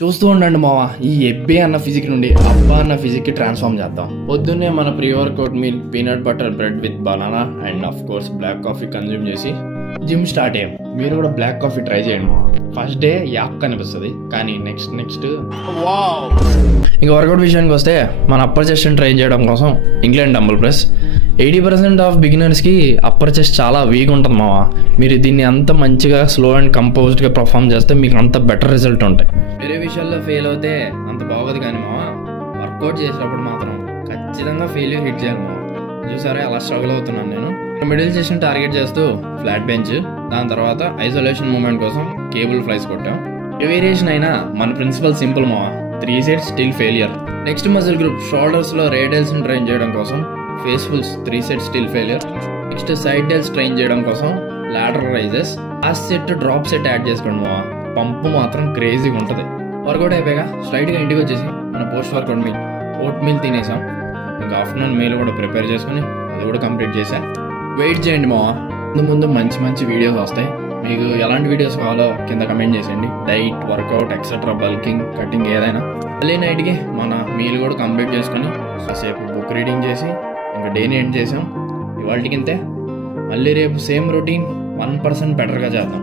చూస్తూ ఉండండి మావా, ఈ ఎబ్బే అన్న ఫిజిక్ నుండి అబ్బా అన్న ఫిజిక్కి ట్రాన్స్ఫార్మ్ చేద్దాం. పొద్దున్నే మన pre workout meal peanut butter bread with banana and of course black coffee consume చేసి జిమ్ స్టార్ట్ అయ్యాం. మీరు కూడా బ్లాక్ కాఫీ ట్రై చేయండి. ఫస్ట్ డే యాప్ కనిపిస్తుంది, కానీ నెక్స్ట్ ఇంకా వర్కౌట్ విషయానికి వస్తే మన అప్పర్ చెస్ట్ ట్రైన్ చేయడం కోసం ఇంక్లైన్ డంబుల్ ప్రెస్. 80% ఆఫ్ బిగినర్స్కి అప్పర్ చెస్ట్ చాలా వీక్ ఉంటుంది మావా. మీరు దీన్ని అంత మంచిగా స్లో అండ్ కంపోజ్డ్గా పర్ఫామ్ చేస్తే మీకు అంత బెటర్ రిజల్ట్ ఉంటాయి. వేరే విషయాల్లో ఫెయిల్ అవుతే అంత బాగోదు, కానీ మావా వర్కౌట్ చేసేటప్పుడు మాత్రం ఖచ్చితంగా ఫెయిల్యూర్ హిట్ చేయాలి మావా. చూసారా అలా స్ట్రగుల్ అవుతున్నాను నేను. మిడిల్ సెషన్ టార్గెట్ చేస్తూ ఫ్లాట్ బెంచ్, దాని తర్వాత ఐసోలేషన్ మూమెంట్ కోసం కేబుల్ ఫ్లైస్ కొట్టాం. ఏ వేరియేషన్ అయినా మన ప్రిన్సిపల్ సింపుల్ మావా, 3 sets till failure. Next muscle group షోల్డర్స్లో రేడియల్స్ని ట్రైన్ చేయడం కోసం face pulls, 3 sets till failure. Next side delts train చేయడం కోసం lateral raises. Last set drop set add చేసుకోండి మావా, పంపు మాత్రం క్రేజీగా ఉంటుంది. వర్కౌట్ అయిపోయాక స్ట్రైట్గా ఇంటికి వచ్చేసి మన post workout meal oatmeal తినేసాం. ఇంకా ఆఫ్టర్నూన్ మీల్ కూడా ప్రిపేర్ చేసుకుని అది కూడా కంప్లీట్ చేశా. వెయిట్ చేయండి మావా, ముందు మంచి వీడియోస్ వస్తాయి. మీకు ఎలాంటి వీడియోస్ కావాలో కింద కమెంట్ చేసేయండి. Diet, workout, etcetera, bulking, cutting ఏదైనా. మళ్ళీ నైట్కి మన మీల్ కూడా కంప్లీట్ చేసుకుని కాసేపు బుక్ రీడింగ్ చేసి ఇంకా డేని ఎండ్ చేసాం. ఇవాళకి ఇంతే. మళ్ళీ రేపు సేమ్ రొటీన్ 1% బెటర్గా చేద్దాం.